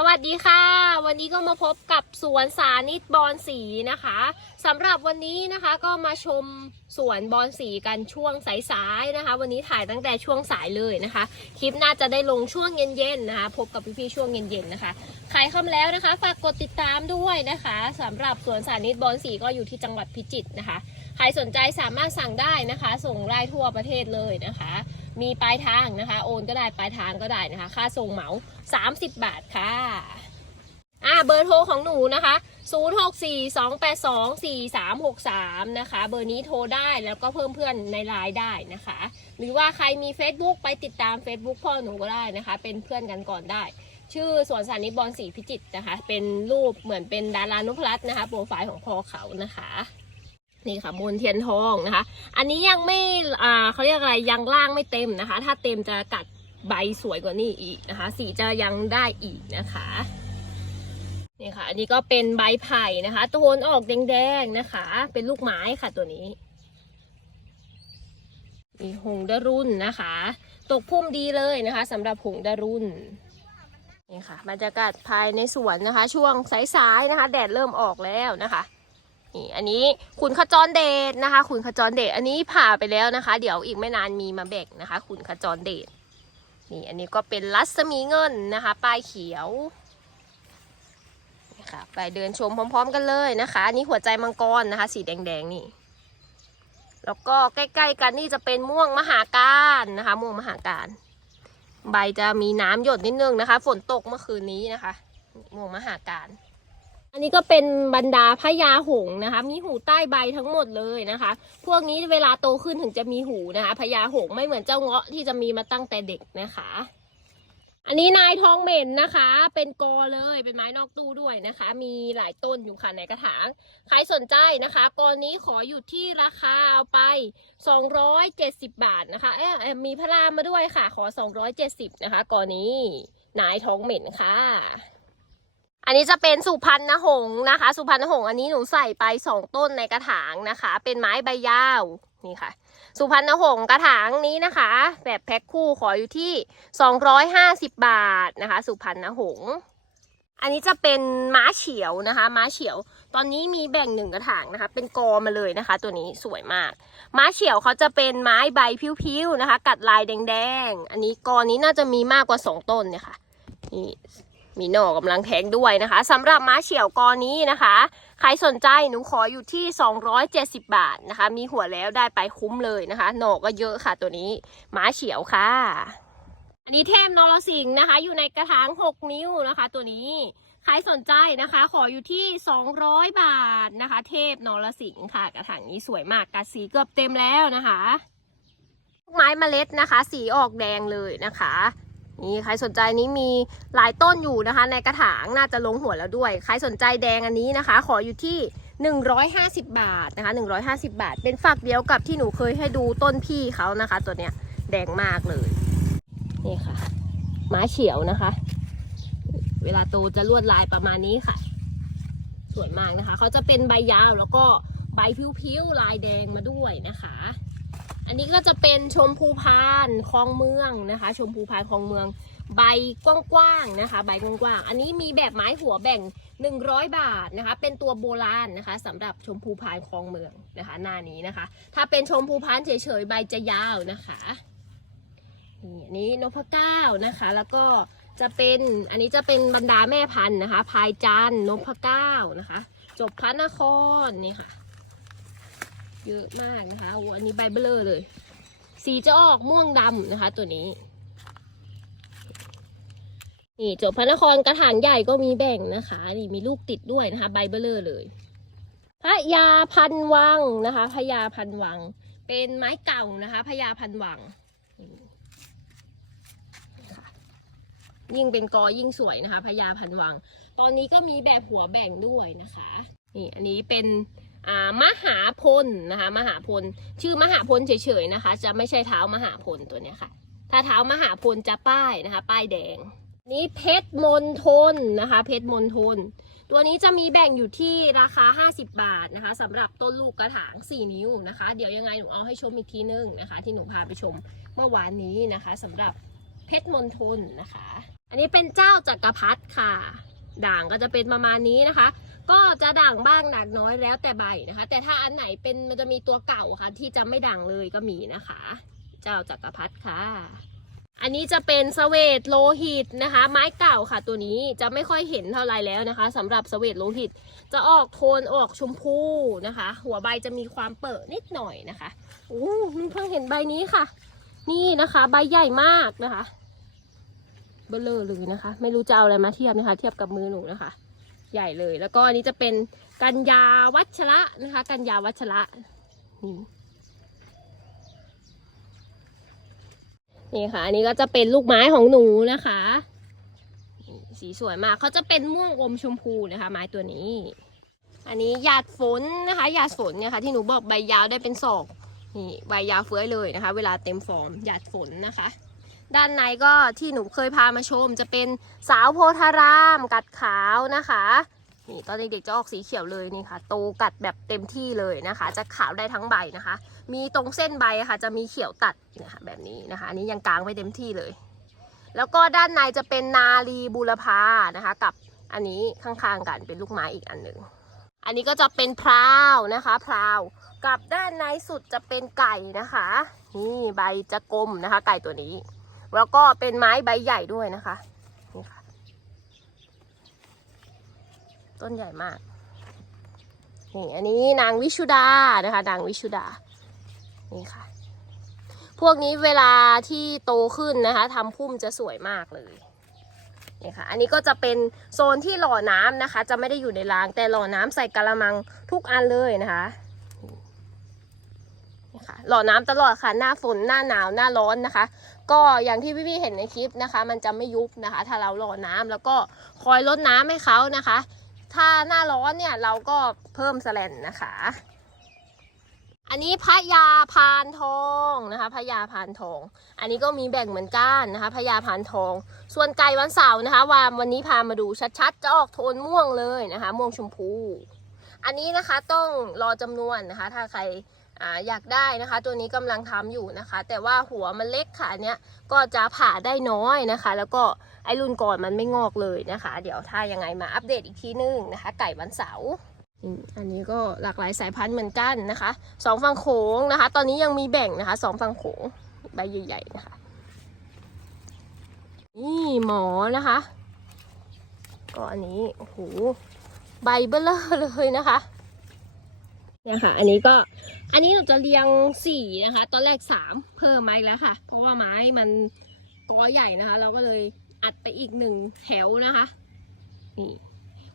สวัสดีค่ะ วันนี้ก็มาพบกับสวนสานิตบอนสีนะคะสำหรับวันนี้นะคะก็มาชมสวนบอนสีกันช่วงสายๆนะคะ วันนี้ถ่ายตั้งแต่ช่วงสายเลยนะคะ คลิปน่าจะได้ลงช่วงเย็นๆนะคะ พบกับพี่ๆช่วงเย็นๆนะคะใครเข้ามาแล้วนะคะ ฝากกดติดตามด้วยนะคะสำหรับสวนสานิตบอนสีก็อยู่ที่จังหวัดพิจิตรนะคะ ใครสนใจสามารถสั่งได้นะคะ ส่งไล่ทั่วประเทศเลยนะคะ มีปลายทางนะคะ โอนก็ได้ปลายทางก็ได้นะคะ ค่าส่งเหมา 30 บาทค่ะอ่าเบอร์โทรของหนูนะคะ 0642824363 นะคะ เบอร์นี้โทรได้แล้วก็เพิ่มเพื่อนในไลน์ได้นะคะ หรือว่าใครมี Facebook ไปติดตาม Facebook พ่อหนูก็ได้นะคะ เป็นเพื่อนกันก่อนได้ ชื่อสวนสานิบอลสีพิจิตรนะคะ เป็นรูปเหมือนเป็นดารานุพรัตน์นะคะ โปรไฟล์ของพ่อเขานะคะ นี่ค่ะมนเทียนทองนะคะ อันนี้ยังไม่อ่าเขาเรียกอะไรยังล่างไม่เต็มนะคะ ถ้าเต็มจะกัดใบสวยกว่านี้อีกนะคะ สีจะยังได้อีกนะคะนี่ค่ะ อันนี้ก็เป็นใบไผ่นะคะโทนออกแดงๆนะคะ เป็นลูกไม้ค่ะตัวนี้ มีหงดารุ่นนะคะ ตกพุ่มดีเลยนะคะสำหรับหงดารุ่นนี่ค่ะบรรยากาศภายในสวนนะคะ ช่วงสายๆนะคะ แดดเริ่มออกแล้วนะคะ นี่อันนี้ขุนขจรเดชนะคะ ขุนขจรเดชอันนี้ผ่าไปแล้วนะคะ เดี๋ยวอีกไม่นานมีมาแบ่งนะคะ ขุนขจรเดชนี่อันนี้ก็เป็นรัศมีเงินนะคะ ป้ายเขียวนี่ค่ะไปเดินชมพร้อม ๆ กันเลยนะคะอันนี้หัวใจมังกรนะคะ สีแดงๆนี่ แล้วก็ใกล้ ๆ กันนี่จะเป็นม่วงมหาการนะคะ ม่วงมหาการ ใบจะมีน้ำหยดนิดนึงนะคะ ฝนตกเมื่อคืนนี้นะคะ ม่วงมหาการ อันนี้ก็เป็นบรรดาพญาหงนะคะ มีหูใต้ใบทั้งหมดเลยนะคะ พวกนี้เวลาโตขึ้นถึงจะมีหูนะคะพญาหงไม่เหมือนเจ้าเงาะที่จะมีมาตั้งแต่เด็กนะคะ อันนี้นายทองเหม็นนะคะ เป็นกอเลยเป็นไม้นอกตู้ด้วยนะคะ มีหลายต้นอยู่ค่ะในกระถาง ใครสนใจนะคะกอนี้ขออยู่ที่ราคาเอาไป 270 บาทนะคะเอ๊ะเอ๊ะมีพระรามมาด้วยค่ะ ขอ 270นะคะกอนี้นายทองเหม็นค่ะ อันนี้จะเป็นสุพรรณหงส์นะคะ สุพรรณหงส์อันนี้หนูใส่ไปสองต้นในกระถางนะคะ เป็นไม้ใบยาวนี่ค่ะ สุพรรณหงส์กระถางนี้นะคะ แบบแพ็คคู่ขออยู่ที่ 250 บาทนะคะ สุพรรณหงส์อันนี้จะเป็นม้าเฉียวนะคะ ม้าเฉียว ตอนนี้มีแบ่งหนึ่งกระถางนะคะ เป็นกอมาเลยนะคะ ตัวนี้สวยมาก ม้าเฉียวเขาจะเป็นไม้ใบพิ้วๆนะคะ กัดลายแดงๆ อันนี้กอนี้น่าจะมีมากกว่าสองต้นเนี่ยค่ะนี่ มีหน่อกำลังแทงด้วยนะคะสำหรับม้าเฉียวกอนี้นะคะ ใครสนใจหนูขออยู่ที่ 270 บาทนะคะ มีหัวแล้วได้ไปคุ้มเลยนะคะ หน่อก็เยอะค่ะตัวนี้ม้าเฉียวค่ะ อันนี้เทพนรสิงห์นะคะ อยู่ในกระถาง 6 นิ้วนะคะ ตัวนี้ใครสนใจนะคะ ขออยู่ที่ 200 บาทนะคะ เทพนรสิงห์ค่ะ กระถางนี้สวยมากกัดสีเกือบเต็มแล้วนะคะ ไม้เมล็ดนะคะ สีออกแดงเลยนะคะ นี่ใครสนใจนี้มีหลายต้นอยู่นะคะ ในกระถางน่าจะลงหัวแล้วด้วย ใครสนใจแดงอันนี้นะคะ ขออยู่ที่ 150 บาทนะคะ 150 บาท เป็นฝักเดียวกับที่หนูเคยให้ดูต้นพี่เขานะคะ ตัวเนี้ยแดงมากเลยนี่ค่ะม้าเฉียวนะคะ เวลาโตจะลวดลายประมาณนี้ค่ะ สวยมากนะคะ เขาจะเป็นใบยาวแล้วก็ใบพิ้วๆลายแดงมาด้วยนะคะ อันนี้ก็จะเป็นชมพูพานคลองเมืองนะคะ ชมพูพานคลองเมือง ใบกว้างๆนะคะ ใบกว้างๆอันนี้มีแบบไม้หัวแบ่ง 100 บาทนะคะ เป็นตัวโบราณนะคะสำหรับชมพูพานคลองเมืองนะคะ หน้านี้นะคะ ถ้าเป็นชมพูพานเฉยๆใบจะยาวนะคะนี่อันนี้นพเก้านะคะ แล้วก็จะเป็นอันนี้จะเป็นบรรดาแม่พันธุ์นะคะ พายจันทร์นพเก้านะคะ จบพระนครนี่ค่ะ เยอะมากนะคะโอ้อันนี้ใบเบลอเลย สีจะออกม่วงดำนะคะ ตัวนี้ นี่จบพระนครกระถางใหญ่ก็มีแบ่งนะคะ นี่มีลูกติดด้วยนะคะ ใบเบลอเลยพระยาพันวังนะคะพระยาพันวัง เป็นไม้เก่านะคะพระยาพันวัง ยิ่งเป็นกอยิ่งสวยนะคะพระยาพันวัง ตอนนี้ก็มีแบบหัวแบ่งด้วยนะคะ นี่อันนี้เป็น มหาพลนะคะมหาพลชื่อมหาพลเฉยๆนะคะ จะไม่ใช่เท้ามหาพลตัวเนี้ยค่ะ ถ้าเท้ามหาพลจะป้ายนะคะ ป้ายแดง นี้เพชรมนทนนะคะ เพชรมนทน ตัวนี้จะมีแบ่งอยู่ที่ราคา 50 บาทนะคะสำหรับต้นลูกกระถาง 4 นิ้วนะคะ เดี๋ยวยังไงหนูเอาให้ชมอีกทีนึงนะคะ ที่หนูพาไปชมเมื่อวานนี้นะคะสำหรับเพชรมนทนนะคะ อันนี้เป็นเจ้าจักรพรรดิค่ะ ด่างก็จะเป็นประมาณนี้นะคะ ก็จะด่างบ้างด่างน้อยแล้วแต่ใบนะคะ แต่ถ้าอันไหนเป็นมันจะมีตัวเก่าค่ะ ที่จะไม่ด่างเลยก็มีนะคะ เจ้าจักรพรรดิค่ะ อันนี้จะเป็นสเวตโลหิตนะคะ ไม้เก่าค่ะ ตัวนี้จะไม่ค่อยเห็นเท่าไหรแล้วนะคะสำหรับสเวตโลหิต จะออกโทนออกชมพูนะคะ หัวใบจะมีความเปิดนิดหน่อยนะคะโอ้เพิ่งเห็นใบนี้ค่ะ นี่นะคะใบใหญ่มากนะคะเบลเลอร์เลยนะคะ ไม่รู้จะเอาอะไรมาเทียบนะคะ เทียบกับมือหนูนะคะ ใหญ่เลย แล้วก็อันนี้จะเป็นกัญญาวัชระนะคะ กัญญาวัชระนี่นี่ค่ะ อันนี้ก็จะเป็นลูกไม้ของหนูนะคะ สีสวยมากเขาจะเป็นม่วงอมชมพูนะคะ ไม้ตัวนี้ อันนี้หยาดฝนนะคะหยาดฝนเนี่ยค่ะที่หนูบอกใบยาวได้เป็นศอกนี่ใบยาวเฟื้อยเลยนะคะ เวลาเต็มฟอร์มหยาดฝนนะคะ ด้านในก็ที่หนูเคยพามาชม จะเป็นสาวโพธาราม กัดขาวนะคะนี่ตอนเด็กๆจะออกสีเขียวเลยนี่ค่ะโตกัดแบบเต็มที่เลยนะคะ จะขาวได้ทั้งใบนะคะ มีตรงเส้นใบะค่ะ จะมีเขียวตัดนะคะแบบนี้นะคะอันนี้ยังกลางไม่เต็มที่เลย แล้วก็ด้านในจะเป็นนาลีบูรพานะคะ กับอันนี้ข้างๆกันเป็นลูกไม้อีกอันหนึ่งอันนี้ก็จะเป็นพราวนะคะพราวกับด้านในสุดจะเป็นไก่นะคะ นี่ใบจะกลมนะคะ ไก่ตัวนี้ แล้วก็เป็นไม้ใบใหญ่ด้วยนะคะนี่ค่ะ ต้นใหญ่มากนี่อันนี้นางวิชุดานะคะ นางวิชุดานี่ค่ะ พวกนี้เวลาที่โตขึ้นนะคะทำพุ่มจะสวยมากเลยนี่ค่ะ อันนี้ก็จะเป็นโซนที่หล่อน้ำนะคะ จะไม่ได้อยู่ในราง แต่หล่อน้ำใส่กะละมังทุกอันเลยนะคะนี่ค่ะ หล่อน้ำตลอดค่ะ หน้าฝน หน้าหนาว หน้าร้อนนะคะ ก็อย่างที่พี่ๆเห็นในคลิปนะคะ มันจะไม่ยุบนะคะ ถ้าเราหล่อน้ำแล้วก็คอยลดน้ำให้เขานะคะ ถ้าหน้าร้อนเนี่ยเราก็เพิ่มแสแลนนะคะ อันนี้พระยาพานทองนะคะพระยาพานทอง อันนี้ก็มีแบ่งเหมือนกันนะคะพระยาพานทอง ส่วนไก่วันเสาร์นะคะวามวันนี้พามาดูชัดๆจะออกโทนม่วงเลยนะคะ ม่วงชมพู อันนี้นะคะต้องรอจำนวนนะคะ ถ้าใคร อาอยากได้นะคะ ตัวนี้กำลังทำอยู่นะคะ แต่ว่าหัวมันเล็กค่ะเนี้ยก็จะผ่าได้น้อยนะคะ แล้วก็ไอรุ่นก่อนมันไม่งอกเลยนะคะ เดี๋ยวถ้ายังไงมาอัปเดตอีกทีนึงนะคะ ไก่วันเสาร์อันนี้ก็หลากหลายสายพันธุ์เหมือนกันนะคะสองฝั่งโขงนะคะ ตอนนี้ยังมีแบ่งนะคะสองฝั่งโขงใบใหญ่ๆนะคะ นี่หมอนะคะ ก็อันนี้โอ้โหใบเบลเลอร์เลยนะคะ เนี่ยค่ะ อันนี้ก็ อันนี้เราจะเรียงสี่นะคะ ตอนแรกสามเพิ่มไมาอีกแล้วค่ะ เพราะว่าไม้มันกอใหญ่นะคะ เราก็เลยอัดไปอีกหนึ่งแถวนะคะ นี่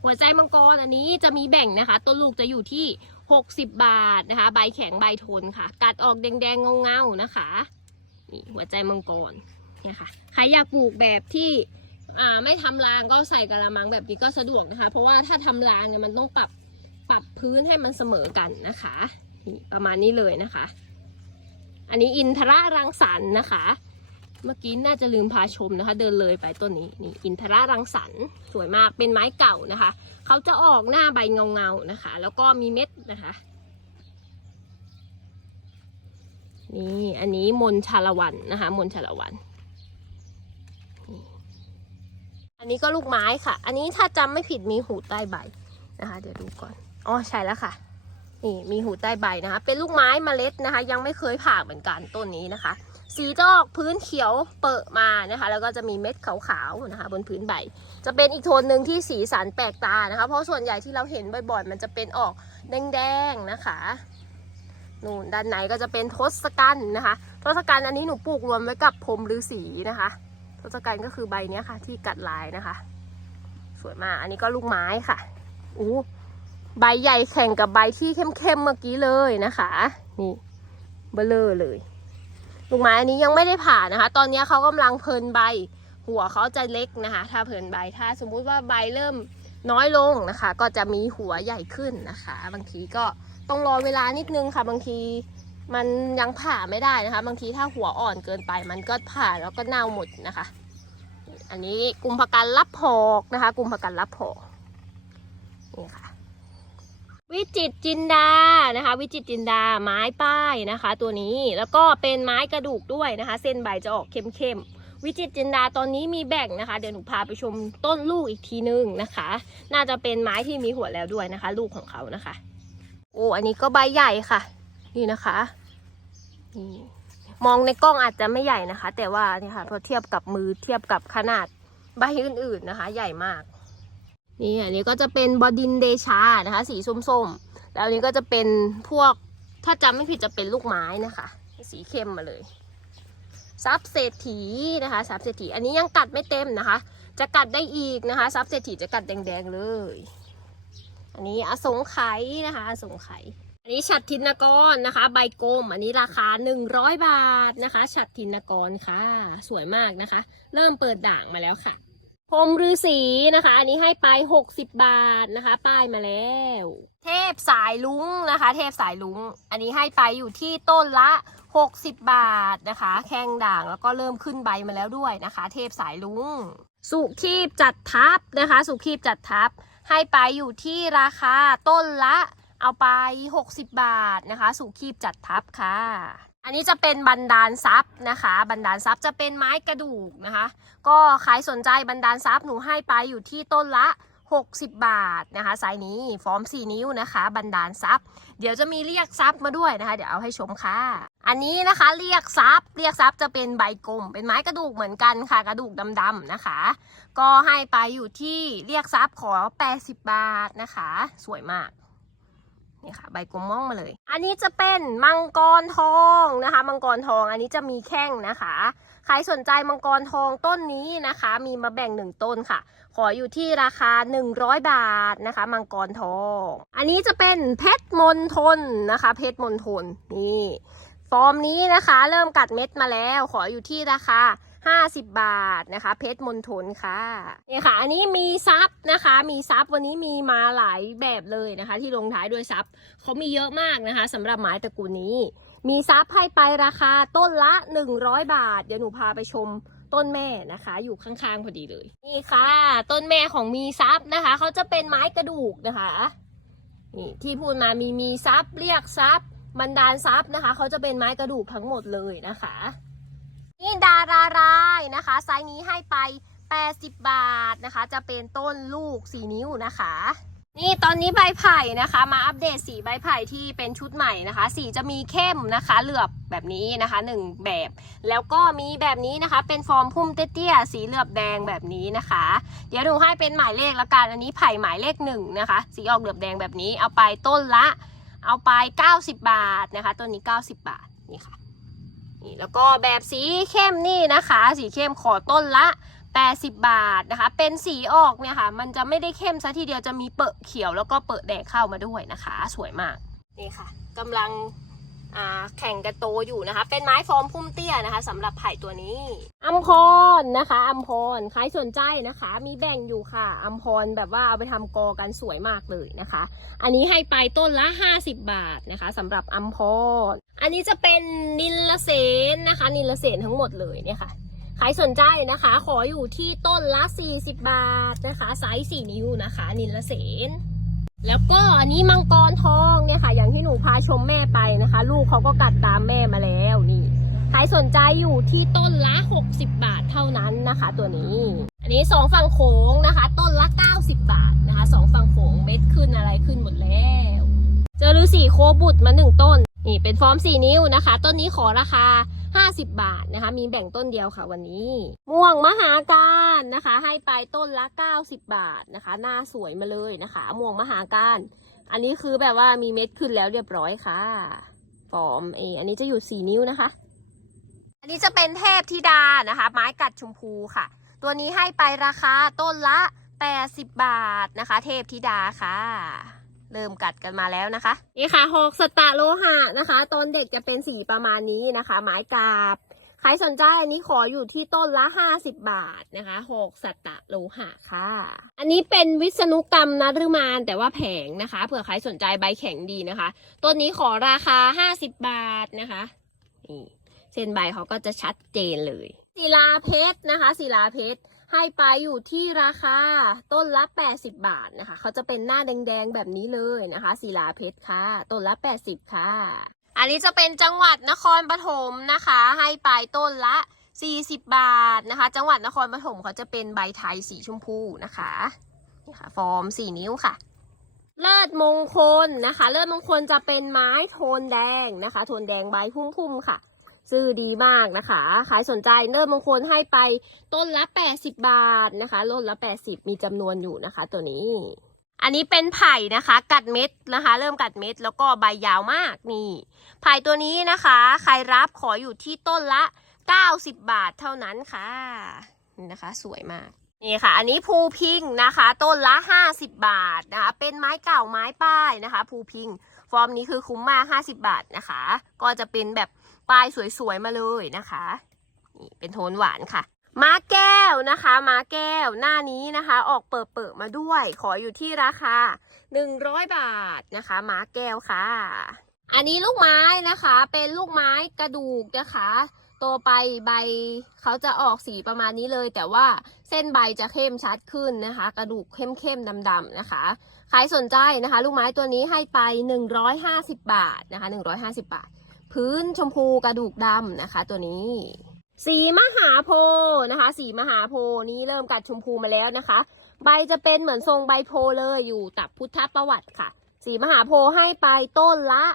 หัวใจมังกรอันนี้จะมีแบ่งนะคะ ต้นลูกจะอยู่ที่ 60 บาทนะคะ ใบแข็งใบทนค่ะ กัดออกแดงๆเงาๆนะคะ นี่หัวใจมังกรเนี่ยค่ะ ใครอยากปลูกแบบที่อ่าไม่ทำรางก็ใส่กระมังแบบนี้ก็สะดวกนะคะ เพราะว่าถ้าทำรางเนี่ยมันต้องปรับ ปรับพื้นให้มันเสมอกันนะคะประมาณนี้เลยนะคะ อันนี้อินทระรังสรรค์นะคะ เมื่อกี้น่าจะลืมพาชมนะคะ เดินเลยไปต้นนี้นี่อินทรารังสรรค์สวยมากเป็นไม้เก่านะคะ เขาจะออกหน้าใบเงาเงาๆนะคะ แล้วก็มีเม็ดนะคะนี่อันนี้มนชาละวันนะคะ มนชาละวัน อันนี้ก็ลูกไม้ค่ะ อันนี้ถ้าจำไม่ผิดมีหูใต้ใบนะคะ เดี๋ยวดูก่อน อ๋อใช่แล้วค่ะ นี่มีหูใต้ใบนะคะ เป็นลูกไม้เมล็ดนะคะ ยังไม่เคยผ่าเหมือนกันต้นนี้นะคะ สีจอกพื้นเขียวเปิดมานะคะ แล้วก็จะมีเม็ดขาวๆนะคะ บนพื้นใบ จะเป็นอีกโทนหนึ่งที่สีสันแปลกตานะคะ เพราะส่วนใหญ่ที่เราเห็นบ่อยๆ มันจะเป็นออกแดงๆนะคะนู่นด้านในก็จะเป็นทศกัณฐ์นะคะทศกัณฐ์อันนี้หนูปลูกรวมไว้กับพรมฤาษีนะคะทศกัณฐ์ก็คือใบนี้ค่ะ ที่กัดลายนะคะ สวยมากอันนี้ก็ลูกไม้ค่ะอู้ ใบใหญ่แข่งกับใบที่เข้มๆเมื่อกี้เลยนะคะ นี่เบลอเลยลูกไม้อันนี้ยังไม่ได้ผ่านะคะ ตอนนี้เขากำลังเพลินใบ หัวเขาจะเล็กนะคะ ถ้าเพลินใบถ้าสมมุติว่าใบเริ่มน้อยลงนะคะ ก็จะมีหัวใหญ่ขึ้นนะคะ บางทีก็ต้องรอเวลานิดนึงค่ะ บางทีมันยังผ่าไม่ได้นะคะ บางทีถ้าหัวอ่อนเกินไป มันก็ผ่าแล้วก็เน่าหมดนะคะ อันนี้กลุ่มผักกันรับพอกนะคะ กลุ่มผักกันรับพอกนี่ค่ะ วิจิตจินดานะคะ วิจิตจินดาไม้ป้ายนะคะ ตัวนี้แล้วก็เป็นไม้กระดูกด้วยนะคะ เส้นใบจะออกเข้มๆวิจิตจินดาตอนนี้มีแบ่งนะคะ เดี๋ยวหนูพาไปชมต้นลูกอีกทีนึงนะคะ น่าจะเป็นไม้ที่มีหัวแล้วด้วยนะคะ ลูกของเขานะคะ โอ้อันนี้ก็ใบใหญ่ค่ะ นี่นะคะนี่มองในกล้องอาจจะไม่ใหญ่นะคะ แต่ว่าเนี่ยค่ะพอเทียบกับมือเทียบกับขนาดใบอื่นๆนะคะ ใหญ่มาก นี่อันนี้ก็จะเป็นบอดินเดชานะคะ สีส้มๆ แล้วอันนี้ก็จะเป็นพวกถ้าจำไม่ผิดจะเป็นลูกไม้นะคะ สีเข้มมาเลยซับเศรษฐีนะคะซับเศรษฐีอันนี้ยังกัดไม่เต็มนะคะ จะกัดได้อีกนะคะซับเศรษฐีจะกัดแดงๆเลย อันนี้อสงไขยนะคะอสงไขยอันนี้ฉัดทินกรนะคะ ใบกลมอันนี้ราคา 100 บาทนะคะฉัดทินกรค่ะ สวยมากนะคะ เริ่มเปิดด่างมาแล้วค่ะ พรมฤาษีนะคะ อันนี้ให้ไป60บาทนะคะ ป้ายมาแล้ว เทพสายลุงนะคะ เทพสายลุง อันนี้ให้ไปอยู่ที่ต้นละ60บาทนะคะ แข้งด่างแล้วก็เริ่มขึ้นใบมาแล้วด้วยนะคะ เทพสายลุง สุขีบจัดทับนะคะ สุขีบจัดทับ ให้ไปอยู่ที่ราคาต้นละ เอาไป 60 บาทนะคะสุขีบจัดทับค่ะ อันนี้จะเป็นบันดาลทรัพย์นะคะ บันดาลทรัพย์จะเป็นไม้กระดูกนะคะ ก็ใครสนใจบันดาลทรัพย์หนูให้ไปอยู่ที่ต้นละ 60 บาทนะคะไซส์นี้ฟอร์ม 4 นิ้วนะคะ บันดาลทรัพย์เดี๋ยวจะมีเรียกทรัพย์มาด้วยนะคะ เดี๋ยวเอาให้ชมค่ะ อันนี้นะคะเรียกทรัพย์เรียกทรัพย์จะเป็นใบกลม เป็นไม้กระดูกเหมือนกันค่ะ กระดูกดำๆนะคะ ก็ให้ไปอยู่ที่เรียกทรัพย์ขอ 80 บาทนะคะ สวยมาก นี่ค่ะ ใบกลมม่องมาเลย อันนี้จะเป็นมังกรทองนะคะ มังกรทองอันนี้จะมีแข้งนะคะ ใครสนใจมังกรทองต้นนี้นะคะ มีมาแบ่งหนึ่งต้นค่ะ ขออยู่ที่ราคา 100 บาทนะคะ มังกรทอง อันนี้จะเป็นเพชรมนทนนะคะ เพชรมนทนนี่ ฟอร์มนี้นะคะ เริ่มกัดเม็ดมาแล้ว ขออยู่ที่ราคา 50 บาทนะคะ เพชรมนทนค่ะนี่ค่ะ อันนี้มีซับนะคะ มีซับวันนี้มีมาหลายแบบเลยนะคะ ที่ลงท้ายด้วยซับเขามีเยอะมากนะคะสำหรับไม้ตระกูลนี้ มีซับให้ไปราคาต้นละ 100 บาท เดี๋ยวหนูพาไปชมต้นแม่นะคะ อยู่ข้างๆพอดีเลย นี่ค่ะ ต้นแม่ของมีซับนะคะเขาจะเป็นไม้กระดูกนะคะนี่ที่พูดมามีมีซับเรียกซับบันดาลซับนะคะเขาจะเป็นไม้กระดูกทั้งหมดเลยนะคะ นี่ดารารายนะคะ ไซส์นี้ให้ไป 80 บาทนะคะ จะเป็นต้นลูก 4 นิ้วนะคะ นี่ตอนนี้ใบไผ่นะคะ มาอัปเดตสีใบไผ่ที่เป็นชุดใหม่นะคะ สีจะมีเข้มนะคะ เหลือบแบบนี้นะคะหนึ่งแบบ แล้วก็มีแบบนี้นะคะ เป็นฟอร์มพุ่มเตี้ยๆสีเหลือบแดงแบบนี้นะคะ เดี๋ยวดูให้เป็นหมายเลขละกันอันนี้ไผ่หมายเลขหนึ่งนะคะ สีออกเหลือบแดงแบบนี้ เอาไปต้นละ เอาไป 90 บาทนะคะ ต้นนี้ 90 บาทนี่ค่ะ นี่แล้วก็แบบสีเข้มนี่นะคะ สีเข้มขอต้นละ 80 บาทนะคะ เป็นสีออกเนี่ยค่ะ มันจะไม่ได้เข้มซะทีเดียวจะมีเปอะเขียวแล้วก็เปอะแดงเข้ามาด้วยนะคะ สวยมากนี่ค่ะกำลัง แข่งกันโตอยู่นะคะ เป็นไม้ฟอร์มพุ่มเตี้ยนะคะสำหรับไผ่ตัวนี้ อัมพรนะคะอัมพรใครสนใจนะคะ มีแบ่งอยู่ค่ะ อัมพรแบบว่าเอาไปทำกอกันสวยมากเลยนะคะ อันนี้ให้ไปต้นละ 50 บาทนะคะสำหรับอัมพรอันนี้จะเป็นนิลเสนนะคะ นิลเสนทั้งหมดเลยเนี่ยค่ะใครสนใจนะคะ ขออยู่ที่ต้นละ 40 บาทนะคะ ไซส์4นิ้วนะคะ นิลเสน แล้วก็อันนี้มังกรทองเนี่ยค่ะ อย่างที่หนูพาชมแม่ไปนะคะ ลูกเขาก็กัดตามแม่มาแล้วนี่ใครสนใจอยู่ที่ต้นละ 60 บาทเท่านั้นนะคะ ตัวนี้ อันนี้สองฝั่งโขงนะคะ ต้นละ 90 บาทนะคะสองฝั่งโขงเม็ดขึ้นอะไรขึ้นหมดแล้ว เจอฤาษีโคบุตรมาหนึ่งต้น นี่เป็นฟอร์ม4นิ้วนะคะ ต้นนี้ขอราคา 50 บาทนะคะ มีแบ่งต้นเดียวค่ะวันนี้ ม่วงมหาการนะคะ ให้ไปต้นละ 90 บาทนะคะ หน้าสวยมาเลยนะคะ ม่วงมหาการ อันนี้คือแบบว่ามีเม็ดขึ้นแล้วเรียบร้อยค่ะฟอร์มเอ อันนี้จะอยู่ 4 นิ้วนะคะ อันนี้จะเป็นเทพธิดานะคะ ไม้กัดชมพูค่ะ ตัวนี้ให้ไปราคาต้นละ 80 บาทนะคะ เทพธิดาค่ะ เริ่มกัดกันมาแล้วนะคะ นี่ค่ะหอกสตะโลหะนะคะ ตอนเด็กจะเป็นสีประมาณนี้นะคะ ไม้กาบ ใครสนใจอันนี้ขออยู่ที่ต้นละ 50 บาทนะคะหอกสัตตะโลหะค่ะ อันนี้เป็นวิษณุกรรมนะฤมานแต่ว่าแผงนะคะ เผื่อใครสนใจใบแข็งดีนะคะ ต้นนี้ขอราคา 50 บาทนะคะ นี่เส้นใบเขาก็จะชัดเจนเลยศิลาเพชรนะคะศิลาเพชร ให้ไปอยู่ที่ราคาต้นละ 80 บาทนะคะ เขาจะเป็นหน้าแดงๆแบบนี้เลยนะคะศิลาเพชรค่ะ ต้นละ 80 ค่ะ อันนี้จะเป็นจังหวัดนครปฐมนะคะ ให้ไปต้นละ 40 บาทนะคะ จังหวัดนครปฐมเขาจะเป็นใบไทยสีชมพูนะคะนี่ค่ะฟอร์ม 4 นิ้วค่ะ เลิศมงคลนะคะ เลิศมงคลจะเป็นไม้โทนแดงนะคะ โทนแดงใบพุ่มๆค่ะ ซื้อดีมากนะคะ ขายสนใจเนิ่มงคลให้ไปต้นละ 80 บาทนะคะต้นละ 80 มีจำนวนอยู่นะคะ ตัวนี้ อันนี้เป็นไผ่นะคะ กัดเม็ดนะคะ เริ่มกัดเม็ดแล้วก็ใบยาวมากนี่ ไผ่ตัวนี้นะคะ ใครรับขออยู่ที่ต้นละ 90 บาทเท่านั้นค่ะนี่นะคะ สวยมาก นี่ค่ะ อันนี้ภูพิงนะคะ ต้นละ 50 บาทนะคะ เป็นไม้เก่าไม้ป้ายนะคะ ภูพิง ฟอร์มนี้คือคุ้มมาก 50 บาทนะคะ ก็จะเป็นแบบป้ายสวยๆมาเลยนะคะนี่เป็นโทนหวานค่ะ ม้าแก้วนะคะ ม้าแก้วหน้านี้นะคะ ออกเปิดเปิดๆมาด้วย ขออยู่ที่ราคา 100 บาทนะคะ ม้าแก้วค่ะ อันนี้ลูกไม้นะคะ เป็นลูกไม้กระดูกนะคะ โตไปใบเขาจะออกสีประมาณนี้เลย แต่ว่าเส้นใบจะเข้มชัดขึ้นนะคะ กระดูกเข้มๆดำๆนะคะใครสนใจนะคะ ลูกไม้ตัวนี้ให้ไป 150 บาทนะคะ 150 บาท พื้นชมพูกระดูกดำนะคะ ตัวนี้สีมหาโพนะคะ สีมหาโพนี้เริ่มกัดชมพูมาแล้วนะคะ ใบจะเป็นเหมือนทรงใบโพเลยอยู่ตับพุทธประวัติค่ะ สีมหาโพให้ไปต้นละ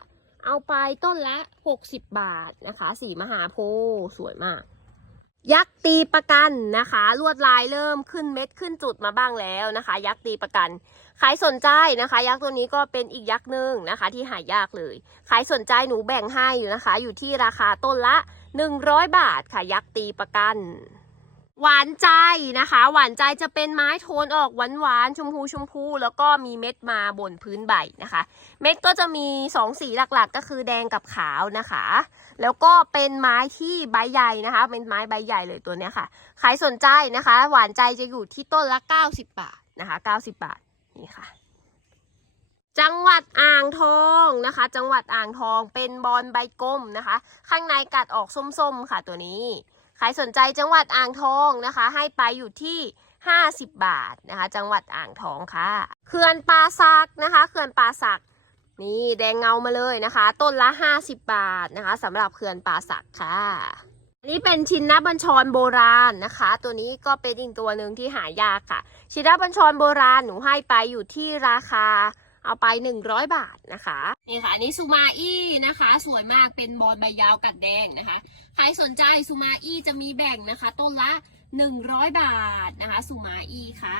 เอาไปต้นละ 60 บาทนะคะ สีมหาโพธิ์สวยมาก ยักษ์ตีประกันนะคะ ลวดลายเริ่มขึ้นเม็ดขึ้นจุดมาบ้างแล้วนะคะ ยักษ์ตีประกัน ใครสนใจนะคะ ยักษ์ตัวนี้ก็เป็นอีกยักษ์หนึ่งนะคะ ที่หายากเลย ใครสนใจหนูแบ่งให้นะคะ อยู่ที่ราคาต้นละ 100 บาทค่ะ ยักษ์ตีประกัน หวานใจนะคะ หวานใจจะเป็นไม้โทนออกหวานหวานชมพูชมพู แล้วก็มีเม็ดมาบนพื้นใบนะคะ เม็ดก็จะมีสองสีหลักๆ ก็คือแดงกับขาวนะคะ แล้วก็เป็นไม้ที่ใบใหญ่นะคะ เป็นไม้ใบใหญ่เลยตัวเนี้ยค่ะ ใครสนใจนะคะ หวานใจจะอยู่ที่ต้นละ 90 บาทนะคะ 90 บาทนี่ค่ะจังหวัดอ่างทองนะคะ จังหวัดอ่างทองเป็นบอลใบกลมนะคะ ข้างในกัดออกส้มๆค่ะตัวนี้ ใครสนใจจังหวัดอ่างทองนะคะ ให้ไปอยู่ที่ 50 บาทนะคะ จังหวัดอ่างทองค่ะเขื่อนป่าสักนะคะเขื่อนป่าสักนี่แดงเงามาเลยนะคะ ต้นละ 50 บาทนะคะสำหรับเขื่อนป่าสักค่ะอันนี้เป็นชินนบัญชรโบราณนะคะ ตัวนี้ก็เป็นอีกตัวหนึ่งที่หายากค่ะ ชินนบัญชรโบราณหนูให้ไปอยู่ที่ราคา เอาไป 100 บาทนะคะนี่ค่ะอันนี้ซูมาอี้นะคะ สวยมากเป็นบอลใบยาวกัดแดงนะคะ ใครสนใจซูมาอี้จะมีแบ่งนะคะ ต้นละ 100 บาทนะคะซูมาอี้ค่ะ